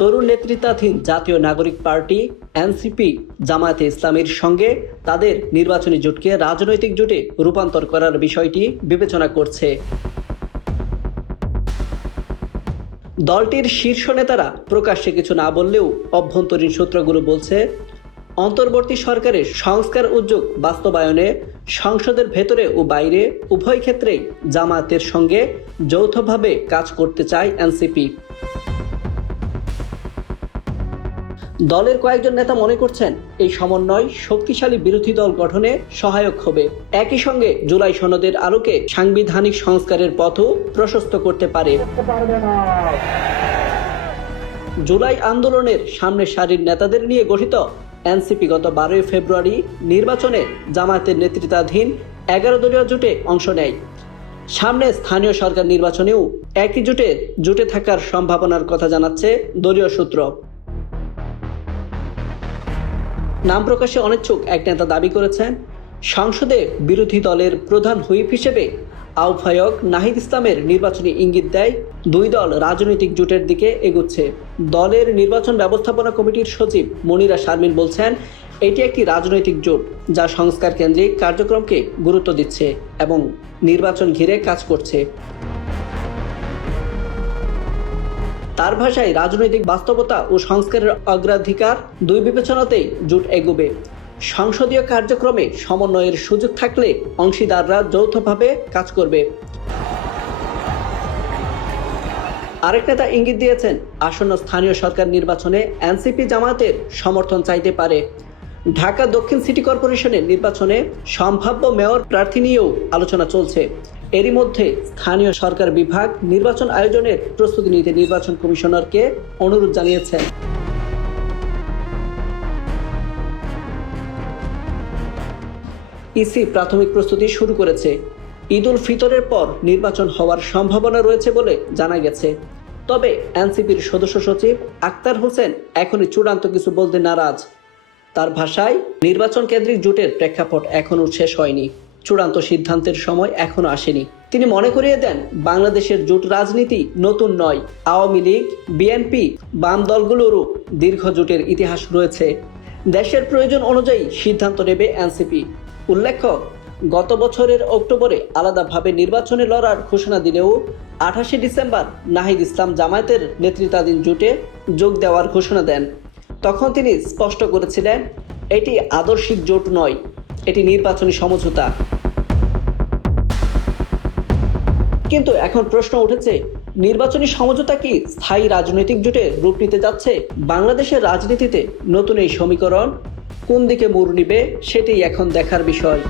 তরুণ নেতৃত্বাধীন জাতীয় নাগরিক পার্টি এনসিপি জামায়াতে ইসলামীর সঙ্গে তাদের নির্বাচনী জোটকে রাজনৈতিক জোটে রূপান্তর করার বিষয়টি বিবেচনা করছে। দলটির শীর্ষ নেতারা প্রকাশ্যে কিছু না বললেও অভ্যন্তরীণ সূত্রগুলো বলছে, অন্তর্বর্তী সরকারের সংস্কার উদ্যোগ বাস্তবায়নে সংসদের ভেতরে ও বাইরে উভয় ক্ষেত্রেই জামায়াতের সঙ্গে যৌথভাবে কাজ করতে চায় এনসিপি। দলের কয়েকজন নেতা মনে করছেন, এই সমন্বয় শক্তিশালী বিরোধী দল গঠনে সহায়ক হবে। একই সঙ্গে জুলাই সনদের আলোকে সাংবিধানিক সংস্কারের পথও প্রশস্ত করতে পারে। জুলাই আন্দোলনের সামনের সারির নেতাদের নিয়ে গঠিত এনসিপি গত 12 ফেব্রুয়ারি নির্বাচনে জামায়াতের নেতৃত্বাধীন 11 দলীয় জোটে অংশ নেয়। সামনে স্থানীয় সরকার নির্বাচনেও একই জোটে থাকার সম্ভাবনার কথা জানাচ্ছে দলীয় সূত্র। নাম প্রকাশে অনিচ্ছুক এক নেতা দাবি করেছেন, সংসদে বিরোধী দলের প্রধান হুইপ হিসেবে আহ্বায়ক নাহিদ ইসলামের নির্বাচনী ইঙ্গিত দেয় দুই দল রাজনৈতিক জোটের দিকে এগুচ্ছে। দলের নির্বাচন ব্যবস্থাপনা কমিটির সচিব মনিরা শারমিন বলছেন, এটি একটি রাজনৈতিক জোট যা সংস্কার কেন্দ্রিক কার্যক্রমকে গুরুত্ব দিচ্ছে এবং নির্বাচন ঘিরে কাজ করছে। তার ভাষায়, রাজনৈতিক বাস্তবতা ও সংস্কারের অগ্রাধিকার দুই বিবেচনাতেই জোট এগোবে। সংসদীয় কার্যক্রমে সমন্বয়ের সুযোগ থাকলে অংশীদাররা যৌথভাবে কাজ করবে। আরেক নেতা ইঙ্গিত দিয়েছেন, আসন্ন স্থানীয় সরকার নির্বাচনে এনসিপি জামায়াতের সমর্থন চাইতে পারে। ঢাকা দক্ষিণ সিটি কর্পোরেশনের নির্বাচনে সম্ভাব্য মেয়র প্রার্থী নিয়েও আলোচনা চলছে। এরই মধ্যে স্থানীয় সরকার বিভাগ নির্বাচন আয়োজনের প্রস্তুতি নিতে নির্বাচন কমিশনারকে অনুরোধ জানিয়েছেন। ইসি প্রাথমিক প্রস্তুতি শুরু করেছে। ঈদ উল ফিতরের পর নির্বাচন হওয়ার সম্ভাবনা রয়েছে বলে জানা গেছে। তবে এনসিপির সদস্য সচিব আক্তার হোসেন এখনই চূড়ান্ত কিছু বলতে নারাজ। তার ভাষায়, নির্বাচন কেন্দ্রিক জোটের প্রেক্ষাপট এখনও শেষ হয়নি, চূড়ান্ত সিদ্ধান্তের সময় এখনো আসেনি। তিনি মনে করিয়ে দেন, বাংলাদেশের জোট রাজনীতি নতুন নয়। আওয়ামী লীগ, বিএনপি, বাম দলগুলোরও দীর্ঘ জোটের ইতিহাস রয়েছে। দেশের প্রয়োজন অনুযায়ী সিদ্ধান্ত নেবে এনসিপি। উল্লেখ্য, গত বছরের অক্টোবরে আলাদাভাবে নির্বাচনে লড়ার ঘোষণা দিলেও 28 ডিসেম্বর নাহিদ ইসলাম জামায়াতের নেতৃত্বাধীন জোটে যোগ দেওয়ার ঘোষণা দেন। তখন তিনি স্পষ্ট করেছিলেন, এটি আদর্শিক জোট নয়, এটি নির্বাচনী সমঝোতা। কিন্তু এখন প্রশ্ন উঠেছে, নির্বাচনী সমঝোতা কি স্থায়ী রাজনৈতিক জোটে রূপ নিতে যাচ্ছে? বাংলাদেশের রাজনীতিতে নতুন এই সমীকরণ কোন দিকে মোড় নিবে, সেটাই এখন দেখার বিষয়।